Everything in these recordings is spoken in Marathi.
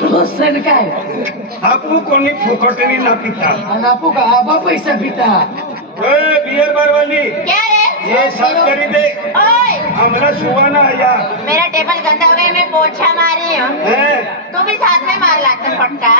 सण काय आपू कोणी फुकटनी ना पिता आणि आपू का आबा पैसा पिता बियर बार वाली क्या रे? ये सब करी दे ओए, हमारा सुहाना आया मेरा टेबल गंदा हो गया, मैं पोछा मारी हूँ। तू भी साथ में मार लाता फटका।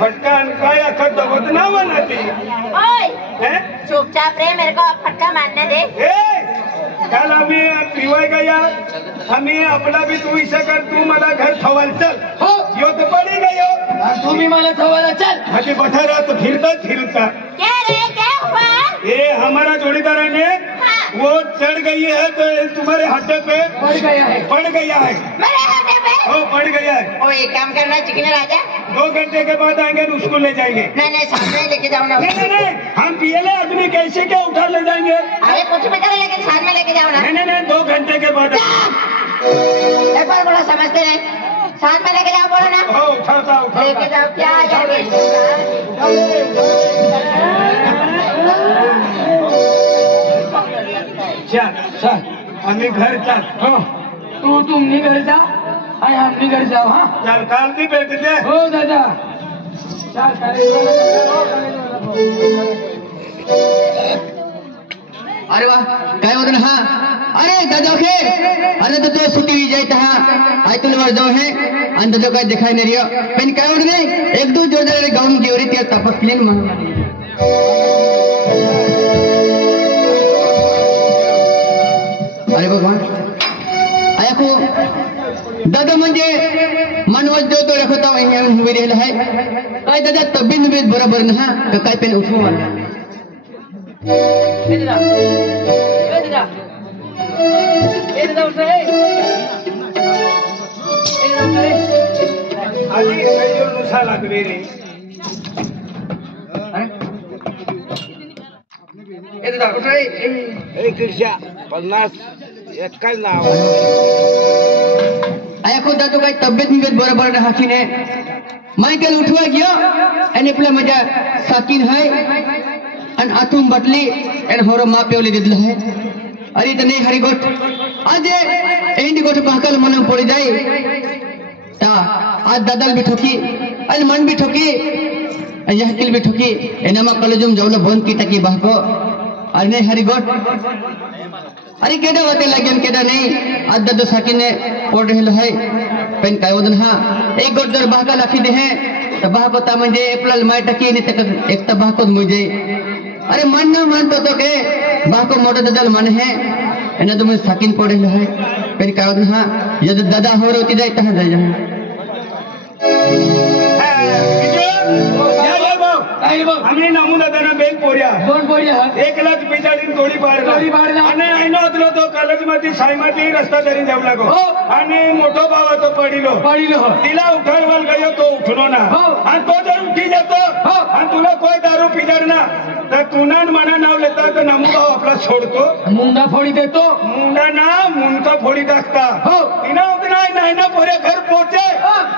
फटका काय अखर दबत ना बनाती ओए, चुपचाप रे, मेरे को अब फटका मारने दे। कल आम्ही पिवाय गया आम्ही आपला भी तू इसा कर तू मला घर ठवाल चल हो यो तो पड़ी गयो तुम्ही मला थवाला चल अभी बैठा रहा तो फिरता क्या रे, क्या हुआ? ये हमारा जोड़ीदार ने हाँ। वो चढ़ गई है तो तुम्हारे हड्डे पे पड़ गया है मेरे हाथे पे? वो पड़ गया है ओ, एक काम करना, चिकने राजा, 2 घंटे के बाद आएंगे तो उसको ले जाएंगे नहीं साथ में लेके जाओ ना। नहीं हम पियले आदमी कैसे क्या उठा ले जाएंगे अरे कुछ भी करे, लेकिन साथ में लेके जाओ ना। नहीं 2 घंटे के बाद एक बार बोला, समझते नहीं, साथ में लेके जाओ, बोलो ना। उठा लेके जाओ, क्या चल आम्ही घर चल तू तुम्ही घर जा आणि आम्ही घर जाऊ हा चल काल ती भेटते हो दादा चल अरे वा काय होतं ना हा अरे दादा अरे तो सुटी विजय था आई तुला वर जाऊ है आणि दादा काय दिखाई नाही रियो पण काय होतं नाही एक दो जोरदार गाऊन गेवरी त्या तपासलेन म्हणून अरे भगवान आया को दादा म्हणजे मनोज जो तो रखता हुई रेल है काय दादा तब्येत नबीत बरोबर ना का काय पेन उठू मला आधी नुसा लागली रे एक 50 काय नाव आया खुद तो काही तब्येत निवेद बरोबर राहा की नाही मायकेल उठवा गया आणि आपला माझ्या साकीन है आणि आतून बटली आणि होर मा पेवली दिदलं है अरे तर नाही हरी गोट आज एंडी गोट पाकल मन पड़ी जाए ता आज दादल भी ठोकी आणि मन भी ठोकी यह किल भी ठोकी एनामा कॉलेजम जाऊला बंद की तकी बाको अरे नहीं हरी गोट अरे केडा वाते लागेन केडा नहीं आज दादा साकीने पड़ रहेलो है पेन काय वदन हा एक गोट जर बाका लाखी दे है तर बाकोता म्हणजे एप्रिल माय टकी ने तक एक त बाकोत मुझे अरे मन ना मानतो तो के बाको मोटा दादा मन है एना तो मैं साकीन पड़ रहेलो है पेन काय वदन हा यद दादा हो रोती जाय तहा जाय आम्ही नमुना त्यांना बेल पोऱ्या 2 पोरी 1 लाख पिचाडीन थोडी पाडला आणि आईनो होतलो तो कॉलेज मध्ये सायमाती रस्ता तरी जाऊ लागो आणि मोठो भाव तो पडिलो तिला उठवल गयो तो उठलो ना आणि तो जर उठी जातो आणि तुला कोई दारू पिजाडना तर तुना मना नाव लेता तर नमू भाव आपला सोडतो मुंडा फोडी देतो मुंडा ना मुंडका फोडी टाकता तिना उतना नाही ना पोरे घर पोहोचे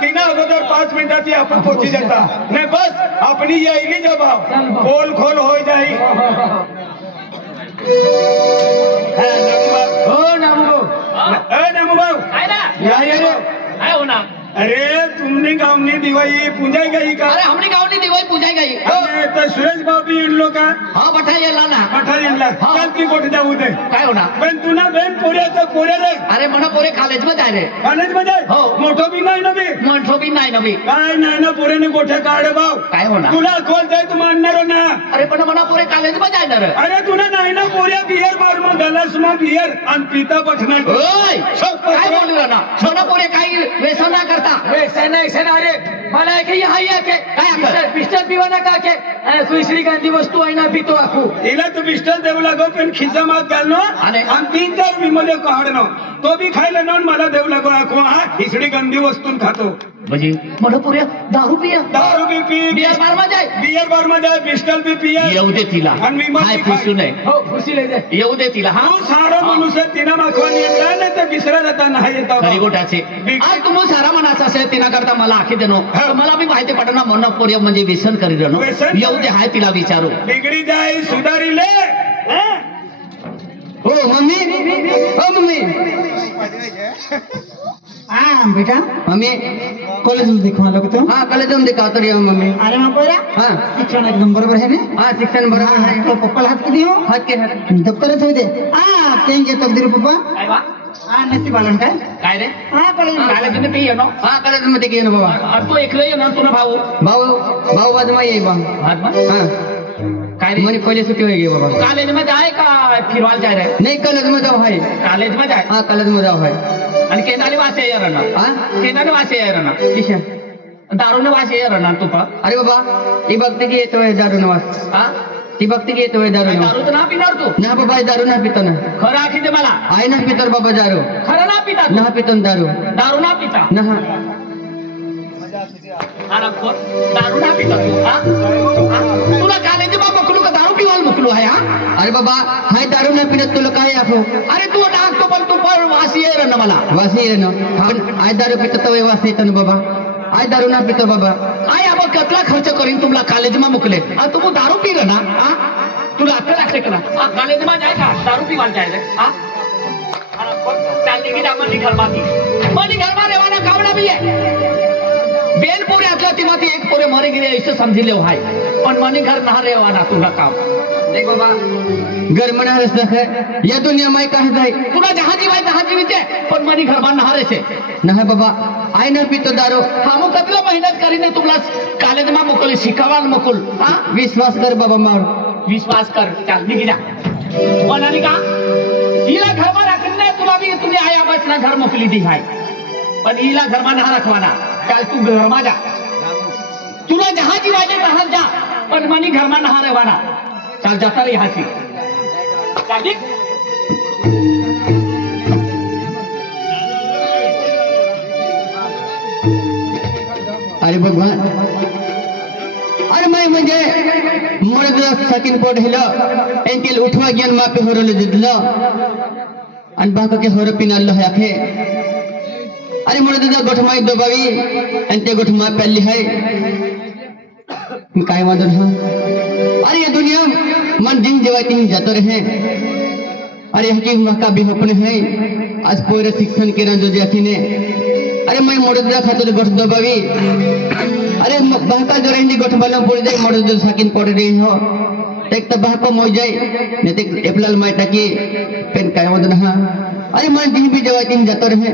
तिना अगोदर 5 मिनिटाची आपण पोहोची जाता नाही बस अपनी येईली जबाब पोल खोल हो जाई हो नमू भाऊ या ये हो ना अरे तुमने गावनी दिवाळी पूजाई गई का अरे हमने गावनी दिवाळी पूजाई गई तो सुरेश भाऊ भी इन लोग का हाँ बठा ये लाना पठा इनला चल की गोठ जाऊ दे काय होना पण तुना बेन पोऱ्याचं पोऱ्या रे अरे मना पोरे कॉलेज मध्ये रे कॉलेज मध्ये हो मोठो बी नाही ना बी मोठो बी नाही नवी काय नाही ना पोऱ्याने गोठ्या काढ भाऊ काय होना तुला खोल जाय तू मानणार ना अरे पण मना पोरे कॉलेज मध्ये जाणार अरे तुला नाही ना पोऱ्या बियर मार मग गलास मग बियर आणि पिता बसणार ओय काय बोलू ना मना पोरे काही व्यसन ना करता व्यसन अरे मला के यहाँ ये के काय पिस्टल पिवाना का के कोई श्रीगंधी वस्तू आहे ना पितो आखू हिला तू पिस्टल देऊ लागो पण खिसा मात घालनो आणि 3-4 विमले काढनो तो बी खायला ना मला देऊ लागो आखू हा हिसडी गंदी वस्तून खातो म्हणजे मोठं पुरे दारू बी पी बियर बार मध्ये पिस्टल बी पिय येऊ दे तिला हाय फुसू नाही हो फुसी ले दे येऊ दे तिला हा सारा माणूस तिना माखवानी येता नाही तर विसरा जाता नाही येता खरी गोटाचे आज तुम्ही सारा मनाचा असेल तिना करता मला आखी देनो मला बी माहिती पडना म्हणून पोरे म्हणजे व्यसन करी देनो येऊ दे हाय तिला विचारू बिगडी जाय सुधारी ले हो मम्मी हाँ बेटा मम्मी कॉलेज में देखो लोग तो हाँ कॉलेज में दिखाता रही हूँ मम्मी अरे माँ बोला हाँ शिक्षण एकदम बराबर है ना हाँ शिक्षण बराबर है तो पप्पा हाथ के दियो हाथ के हाथ दफ्तर छोड़ दे हाँ कहेंगे तक दिरो पप्पा काय बा हाँ नसी बालन का काय रे हाँ कॉलेज में काले दिन पे येनो हाँ कॉलेज में देखिए ना बाबा आणि तू एकलं येणार तुला भाऊ भाऊ बाद में यही बा हात बा हाँ काय रे मैंने पहले छुट्टी हो गई बाबा कॉलेज में जाए का फिरवाल जाए रे नहीं कॉलेज में जाओ भाई कॉलेज में जाए हाँ कॉलेज में जाओ भाई आणि केंदाली वासे यार ना हाँ केंदाली वासे यार ना किसे दारूने वासे यार ना तू पा अरे बाबा ये भक्ति की तो है दारू नवाज हा ये भक्ति की तो है दारू नवाज दारू तर ना पिणार तू ना बाबा दारू ना पितो ना खरं आखी दे मला आय ना पितर बाबा दारू खरं ना पिता तू? ना पितो दारू दारू ना पिता ना आरामखोर दारू ना पिता तू हा हा? तुला कॉलेज में मोकलू का दारू पिवाल मोकलू आहे हा अरे बाबा हाय दारू ना पिनत तुला काय आखो अरे तू टाकतो पण तू पण वासी आहे ना मला वासी आहे ना पण आय दारू पितो तो वासी येतो ना बाबा आय दारू ना पितो बाबा काय अब कतला खर्च करीन तुमला कॉलेज में मोकले आ तू दारू पी रहा ना हा तुला अक्कल असते का ना कॉलेज में जाए का दारू पीवाल जाए रे हा चालली की जा मनी घर माती मनी घर में रेवाना कावड़ा भी है बेल पोरे आतला तिमाती एक पोरे मरे गिरे ऐसे समझी ले भाई पण मनी घर ना रेवाना तुला काम देख बाबा घर मना रस है या दुनिया में कहे जाए तुला जहां जीवाय तहां जीविते पण मनी घर में नहारे से ना है बाबा आय ना पितो दारू हम कतला मेहनत करीने तुमला कॉलेज में मोकले शिकावाल मोकल हा विश्वास कर बाबा मार विश्वास कर चाल निघी जा कोणानी का हिला घर में रखने तुला भी तुम्ही आया बचना घर मोकली दी भाई पण हिला घर में ना रखवाना चाल तू घर में जा तुला जहां जीवायचे तहां जा पण मनी घर में नहा रेवाना चाल जाता रे यहाँ से चाल निघ. अरे भगवान अरे मैं म्हणजे मरद सकिन पोट हेला एंकेल उठवा ज्ञान मापे होरले दिदला आणि बाका के होर पिनाल है आखे अरे मरद गोठमाई दबावी आणि ते गोठमा पेली है काय वादन हा अरे ये दुनिया मन दिन जेवाती ही जातो रहे अरे हकी मका भी अपने है आज पूरे शिक्षण के रंजो जाती ने अरे मैं मोड़दा खातिर गोठ दबावी अरे बहका जो रेंडी गोठ बलम पड़ जाए मोड़ जो साकिन पड़ रही हो एक तो बहको मोई जाए ने ते एप्पल माय टाकी पेन काय वदन हा अरे मन दिन भी जवाती जातो रहे